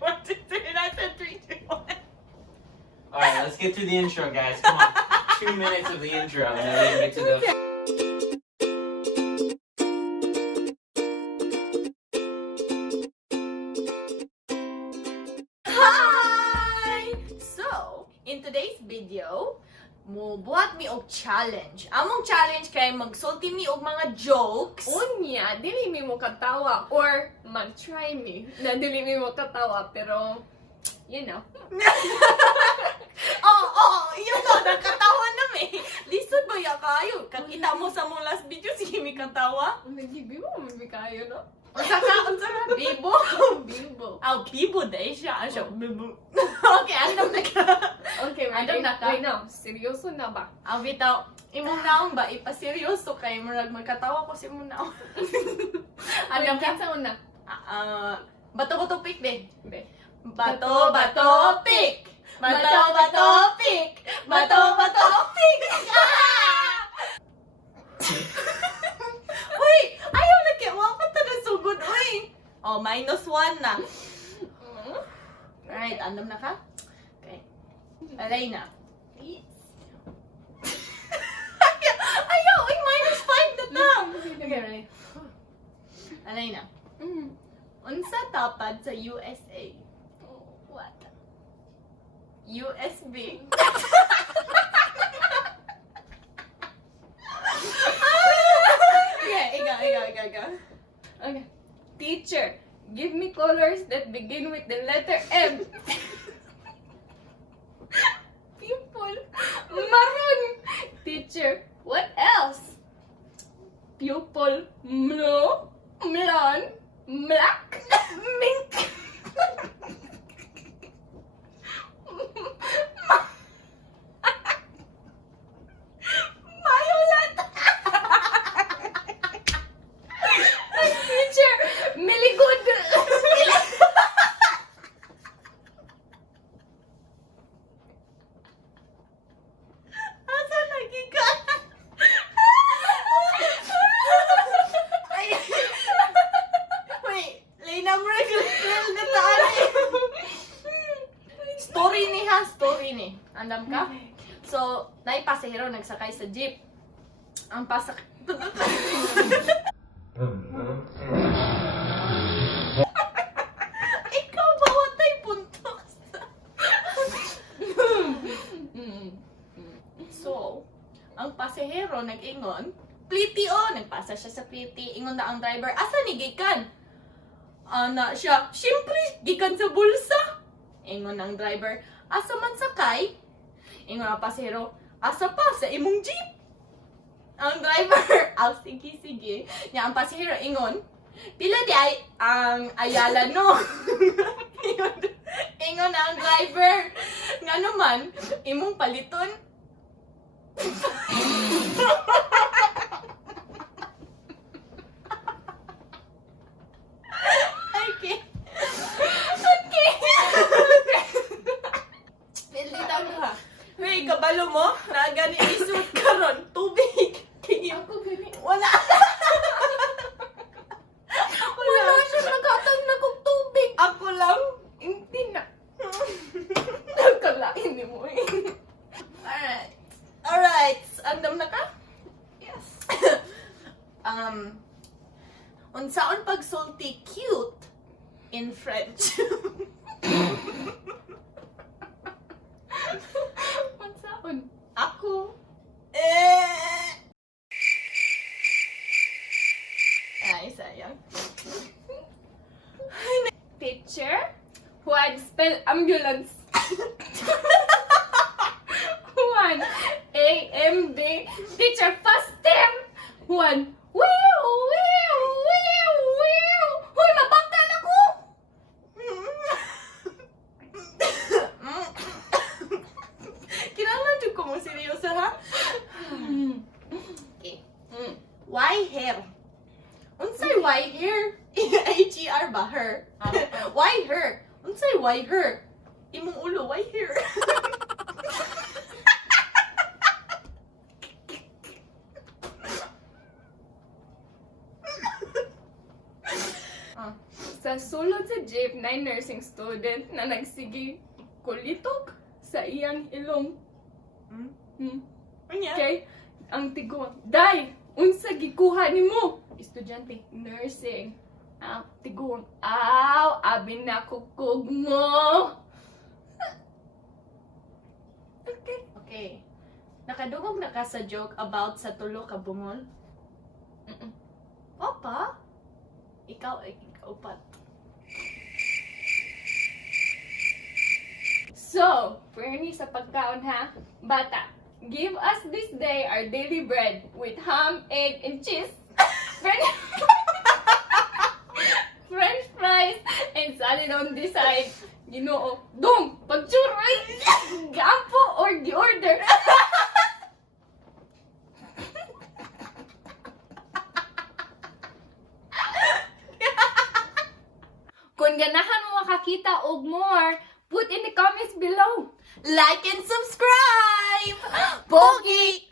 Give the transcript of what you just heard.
1, 2, 3, and I said 3, 2, 1. Alright, let's get to the intro, guys. Come on. 2 minutes of the intro, and then we get to the... Hi! So, in today's video, buhat mi og challenge. Among challenge kay magsulti mi og mga jokes. Unya, dili mi mo katawa or mag-try mi na dili mi mo katawa pero you know. Yun o, nagkatawa na mi. Listen ba ya kayo? Kakita mo sa mong last video, sige mi katawa. Nag-gibi mo kayo, no? Unsa ka? Bibo? Bibo. Bibo dahil siya. Bibo. Okay, andam na ka. Okay, Andam na ka. wait now. Seryoso na ba? Bitaw, imong naong ba? Ipaseryoso kay murag magkatawa ko si imong naong. Andam ka? Sa una. Bato-bato pick de. Be. Bato-bato pick! Bato-bato pick! Bato-bato pick! Uy! Ayaw na kaya wapa ta na sugod, uy! -1 na. Right, andam na ka? Okay. Alay na. Ayaw! Uy, -5 na ta! Okay, ready? Alay na. Unsa tapad sa USA? What? USB. Okay, ikaw. Okay. Teacher, give me colors that begin with the letter M. Pupil. Maroon. Teacher, what else? Pupil. Blue. Blonde. Black. Mink. Violet. Teacher, Miligood. Asa lagi ka? Wait, Lena Miracle na taan Story ni. Andam ka? So, naay pasahero nagsakay sa jeep. Ang Ikaw ba watay puntos? So, ang pasahero nag-ingon, pliti nagpasa siya sa pliti, ingon na ang driver, asa ni gikan? Ana siya, siyempre, gikan sa bulsa. Ingon ang driver, asa man sakay? Ingon ang pasahero, asa pa sa imong jeep? Ang driver, sige. Nya ang pasahero ingon, pila di ay ang Ayala no. Ingon ang driver, nga naman, imong paliton. Okay. Pilitan ka. Hey, kabalo mo? Naga ni isuot karon tubig. Ako gani. Wala. Wala siya nagkatag na kong tubig. Ako lang. Hindi na. Nagkalain ni mo eh. Alright. Andam na ka? Yes. Unsaon pagsulti cute in French? Pansaon. Ako. Ay, sayang. Teacher, Juan, spell ambulance. Juan, A-M-B. Teacher, faster. Juan, wiu. Hoy, mabanggal ako. Kinahanglan jud ko mo seryoso ha? Okay. Why hair? Unsay why hair? H-E-R ba? Her. Why her? Unsay why her? Imong ulo, why hair? Sa sulod sa jeep na nursing student na nagsige kulitok sa iyang ilong. Unya. Okay? Ang tiguang, Day! Unsa gikuha nimo? Estudyante, nursing. Ang tiguang, aw! Abi na kukog mo! Okay. Okay. Nakadungog na ka sa joke about sa tulo ka bungol? Papa? Ikaw pat. So, Fernie sa pagkaon ha, bata, give us this day our daily bread with ham, egg, and cheese, French, French fries, and salad on the side. Ginoo, dong, pagchuroy, gapo or gi-order. Kung ganahan mo makakita og more, put in the comments below. Like and subscribe! Pogi!